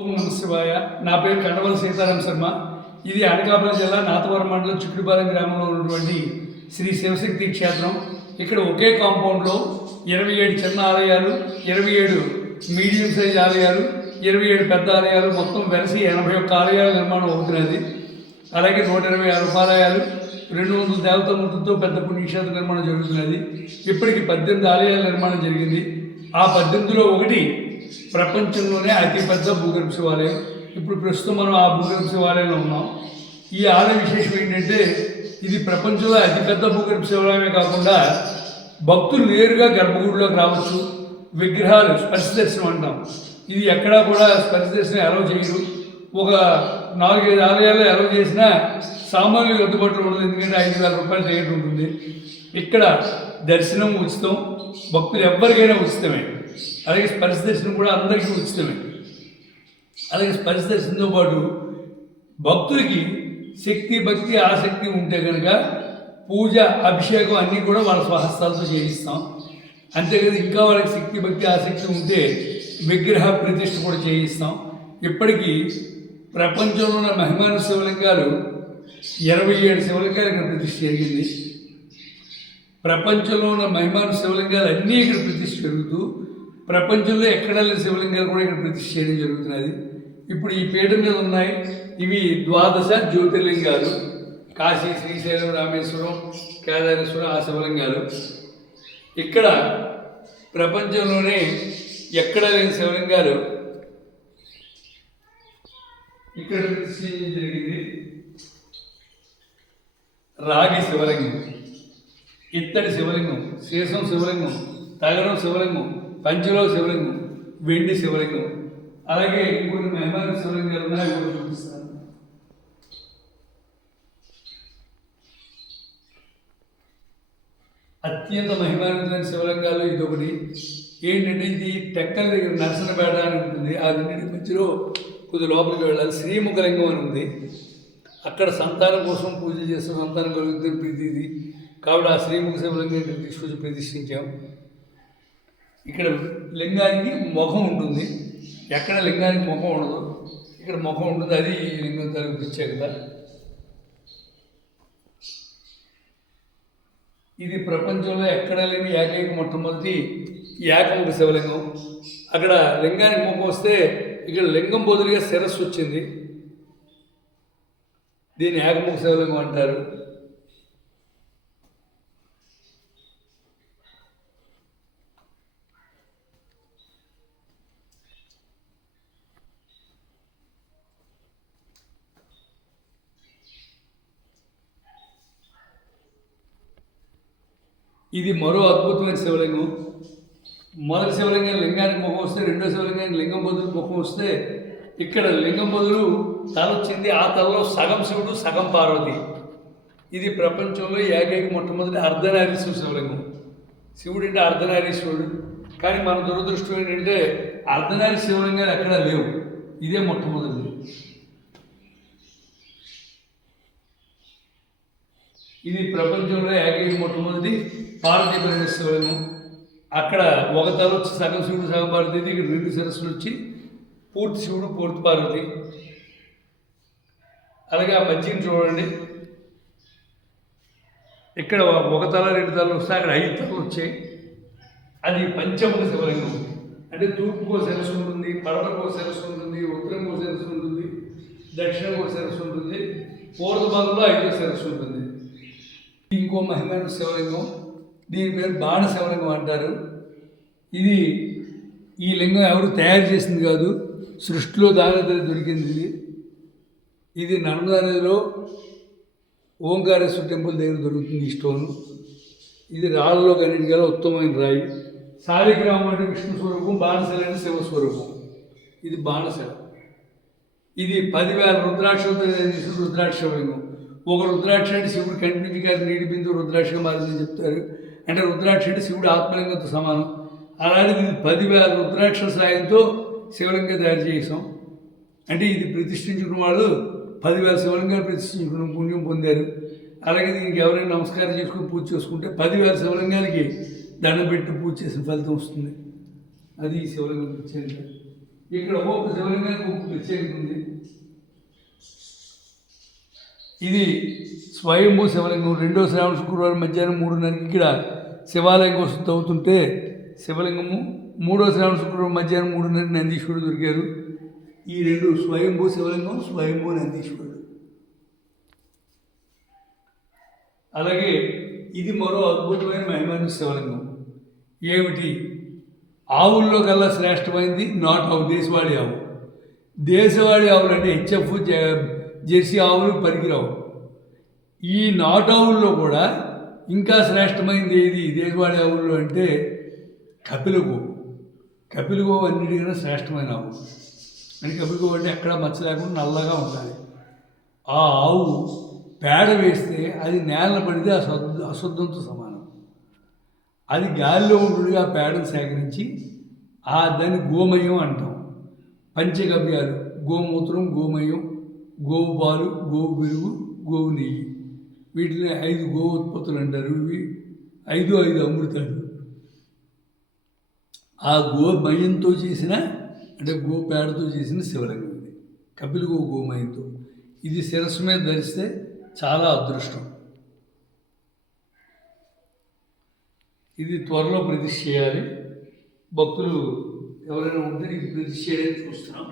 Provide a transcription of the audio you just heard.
ఓం నమ శివాయ. నా పేరు కండవల సీతారాం శర్మ. ఇది అనకాపల్లి జిల్లా నాతవరం మండలం చిక్కుడుపాలెం గ్రామంలో ఉన్నటువంటి శ్రీ శివశక్తి క్షేత్రం. ఇక్కడ ఒకే కాంపౌండ్లో 27 చిన్న ఆలయాలు, 27 మీడియం సైజ్ ఆలయాలు, 27 పెద్ద ఆలయాలు, మొత్తం వెరసి 81 ఆలయాల నిర్మాణం అవుతున్నది. అలాగే 126 ఉపాలయాలు, 200 దేవతామూర్తులతో పెద్ద పుణ్యక్షేత్ర నిర్మాణం జరుగుతున్నది. ఇప్పటికి 18 ఆలయాల నిర్మాణం జరిగింది. ఆ 18లో ఒకటి ప్రపంచంలోనే అతిపెద్ద భూగర్భ శివాలయం. ఇప్పుడు ప్రస్తుతం మనం ఆ భూగర్భ శివాలయంలో ఉన్నాం. ఈ ఆలయ విశేషం ఏంటంటే, ఇది ప్రపంచంలో అతిపెద్ద భూగర్భ శివాలయమే కాకుండా భక్తులు నేరుగా గర్భగుడిలోకి రావచ్చు. విగ్రహాలు స్పర్శ దర్శనం అంటాం. ఇది ఎక్కడా కూడా స్పర్శ దర్శనం అలౌ చేయరు. ఒక 4-5 ఆలయాల్లో అలౌ చేసినా సామాన్యులకు అందుబాటులో ఉండదు, ఎందుకంటే 5,000 రూపాయలు టికెట్ ఉంటుంది. ఇక్కడ దర్శనం ఉచితం, భక్తులు ఎవరికైనా ఉచితమే. అలాగే స్పర్శ దర్శనం కూడా అందరికీ ఉచితమే. అలాగే స్పర్శ దర్శనంతో పాటు భక్తులకి శక్తి, భక్తి, ఆసక్తి ఉంటే కనుక పూజ, అభిషేకం అన్నీ కూడా వాళ్ళ స్వహస్తాలతో చేయిస్తాం. అంతేకాదు ఇంకా వాళ్ళకి శక్తి, భక్తి, ఆసక్తి ఉంటే విగ్రహ ప్రతిష్ఠ కూడా చేయిస్తాం. ఇప్పటికీ ప్రపంచంలో ఉన్న మహిమాన శివలింగాలు 27 శివలింగాలు ఇక్కడ ప్రతిష్ఠ జరిగింది. ప్రపంచంలో ఉన్న మహిమాన శివలింగాలు అన్నీ ఇక్కడ ప్రతిష్ఠ జరుగుతూ ప్రపంచంలో ఎక్కడ లేని శివలింగాలు కూడా ఇక్కడ ప్రతిష్ఠ చేయడం జరుగుతున్నది. ఇప్పుడు ఈ పీఠం మీద ఉన్నాయి. ఇవి 12 జ్యోతిర్లింగాలు. కాశీ, శ్రీశైలం, రామేశ్వరం, కేదారేశ్వరం ఆ శివలింగాలు. ఇక్కడ ప్రపంచంలోనే ఎక్కడ లేని శివలింగాలు ఇక్కడ ప్రతిష్ఠ జరిగింది. రాగి శివలింగం, ఇత్తడి శివలింగం, శేషం శివలింగం, తగరం శివలింగం, పంచలో శివలింగం, వెండి శివలింగం. అలాగే ఇంకొన్ని మహిమాన శివలింగాలు ఉన్నాయి, కూడా చూపిస్తాను. అత్యంత మహిమాన్వితమైన శివలింగాలు ఇదొకటి. ఏంటంటే ఇది టెక్కల దగ్గర నరసనపేట అని ఉంటుంది. ఆ రెండింటి మధ్యలో కొద్ది లోపలికి వెళ్ళాలి. శ్రీముఖలింగం అని ఉంది. అక్కడ సంతానం కోసం పూజ చేస్తే సంతానం కలుగుతుంది ప్రతిది. కాబట్టి ఆ శ్రీముఖ శివలింగం ఇక్కడ తీసుకొచ్చి ప్రతిష్ఠించాం. ఇక్కడ లింగానికి ముఖం ఉంటుంది. ఎక్కడ లింగానికి ముఖం ఉండదు, ఇక్కడ ముఖం ఉంటుంది. అది ఈ లింగం తరగతి ప్రత్యేకత. ఇది ప్రపంచంలో ఎక్కడ లేని ఏకైక మొట్టమొదటి ఏకముఖ శివలింగం. అక్కడ లింగానికి ముఖం వస్తే ఇక్కడ లింగం బదులుగా శిరస్సు వచ్చింది. దీన్ని ఏకముఖ శివలింగం అంటారు. ఇది మరో అద్భుతమైన శివలింగం. మొదటి శివలింగం లింగానికి ముఖం వస్తే, రెండో శివలింగానికి లింగం బదులు ముఖం వస్తే, ఇక్కడ లింగం బదులు తల వచ్చింది. ఆ తలలో సగం శివుడు, సగం పార్వతి. ఇది ప్రపంచంలో ఏకైక మొట్టమొదటి అర్ధనారీశ్వర శివలింగం. శివుడు అంటే అర్ధనారీశ్వరుడు. కానీ మన దురదృష్టం ఏంటంటే అర్ధనారీ శివలింగాలు ఎక్కడా లేవు. ఇదే మొట్టమొదటిది. ఇది ప్రపంచంలో ఏకైక మొట్టమొదటి పార్వతీ పరమేశ్వరలింగం. అక్కడ ఒక తల వచ్చి సగం శివుడు, సగం పార్వతి. ఇక్కడ 2 శిరస్సులు వచ్చి పూర్తి శివుడు, పూర్తి పార్వతి. అలాగే ఆ మధ్యని చూడండి. ఇక్కడ ఒక తల, 2 తలలు వస్తే అక్కడ 5 తలలు వచ్చాయి. అది పంచముఖ శివలింగం. అంటే తూర్పుకో శిరస్సు ఉంటుంది, పడమరకో శిరస్సు ఉంటుంది, ఉత్తరంకో శిరస్సు ఉంటుంది, దక్షిణకో శిరస్సు ఉంటుంది, పూర్వ భాగంలో 5వ శిరస్సు ఉంటుంది. ఇంకో మహిమైన శివలింగం, దీని పేరు బాణ శివలింగం అంటారు. ఇది ఈ లింగం ఎవరు తయారు చేసింది కాదు, సృష్టిలో దాని దొరికింది. ఇది నర్మదా నదిలో ఓంకారేశ్వర టెంపుల్ దగ్గర దొరుకుతుంది ఈ స్టోను. ఇది రాళ్ళలో కన్నిటికీ ఉత్తమమైన రాయి. శాలిగ్రామం అంటే విష్ణు స్వరూపం, బాణశిల అంటే శివస్వరూపం. ఇది బాణశిల. ఇది 10,000 రుద్రాక్షలతో చేసిన రుద్రాక్ష శివలింగం. ఒక రుద్రాక్ష అంటే శివుడు కంటి నుంచి గారి నీటి బిందువు రుద్రాక్షగా మారిందని చెప్తారు. అంటే రుద్రాక్ష అంటే శివుడు ఆత్మలింగంతో సమానం. అలాంటిది 10,000 రుద్రాక్షల సాయంతో శివలింగం తయారు చేసాం. అంటే ఇది ప్రతిష్ఠించుకున్న వాళ్ళు 10,000 శివలింగాలు ప్రతిష్ఠించుకున్న పుణ్యం పొందారు. అలాగే దీనికి ఎవరైనా నమస్కారం చేసుకుని పూజ చేసుకుంటే 10,000 శివలింగాలకి దండం పెట్టి పూజ చేసిన ఫలితం వస్తుంది. అది ఈ శివలింగం ప్రత్యేకత. ఇక్కడ ఒక్కొక్క శివలింగానికి ఒక్కొక్క ప్రత్యేకత ఉంది. ఇది స్వయంభూ శివలింగం. 2వ శ్రావణ శుక్రవారం మధ్యాహ్నం 3:30కి ఇక్కడ శివాలయం కోసం తవ్వుతుంటే శివలింగము, 3వ శ్రావణ శుక్రవారం మధ్యాహ్నం 3:30కి నందీశ్వరుడు దొరికారు. ఈ 2 స్వయంభూ శివలింగం, స్వయంభూ నందీశ్వరుడు. అలాగే ఇది మరో అద్భుతమైన మహిమాని శివలింగం. ఏమిటి? ఆవుల్లో కల్లా శ్రేష్టమైనది నాటు ఆవు, దేశవాళీ ఆవు. దేశవాళీ ఆవులు అంటే హెచ్ఎఫ్, జెర్సీ ఆవులు పనికిరావు. ఈ నాటు ఆవుల్లో కూడా ఇంకా శ్రేష్టమైనది ఏది దేశవాళీ ఆవుల్లో అంటే కపిల గోవు. కపిల గోవు అన్నిటికన్నా శ్రేష్టమైన ఆవు. అని కపిల గోవు అంటే ఎక్కడా మచ్చ లేకుండా నల్లగా ఉండాలి. ఆ ఆవు పేడ వేస్తే అది నేల పడితే అశుద్ధంతో సమానం. అది గాలిలో ఉంటుండగా ఆ పేడను సేకరించి దాన్ని గోమయం అంటాం. పంచగవ్యాలు: గోమూత్రం, గోమయం, గోవు పాలు, గోవు పెరుగు, గోవు నెయ్యి. వీటిని 5 గో ఉత్పత్తులు అంటారు. ఇవి 5 అమృతాలు. ఆ గోమయంతో చేసిన, అంటే గో పేడతో చేసిన శివలింగం ఇది. కపిల గోవు గోమయంతో. ఇది శిరస్సు మీద ధరిస్తే చాలా అదృష్టం. ఇది త్వరలో ప్రతిష్ఠ చేయాలి. భక్తులు ఎవరైనా ఉంటే ఇది ప్రతిష్ఠ చేయడానికి చూస్తున్నాం.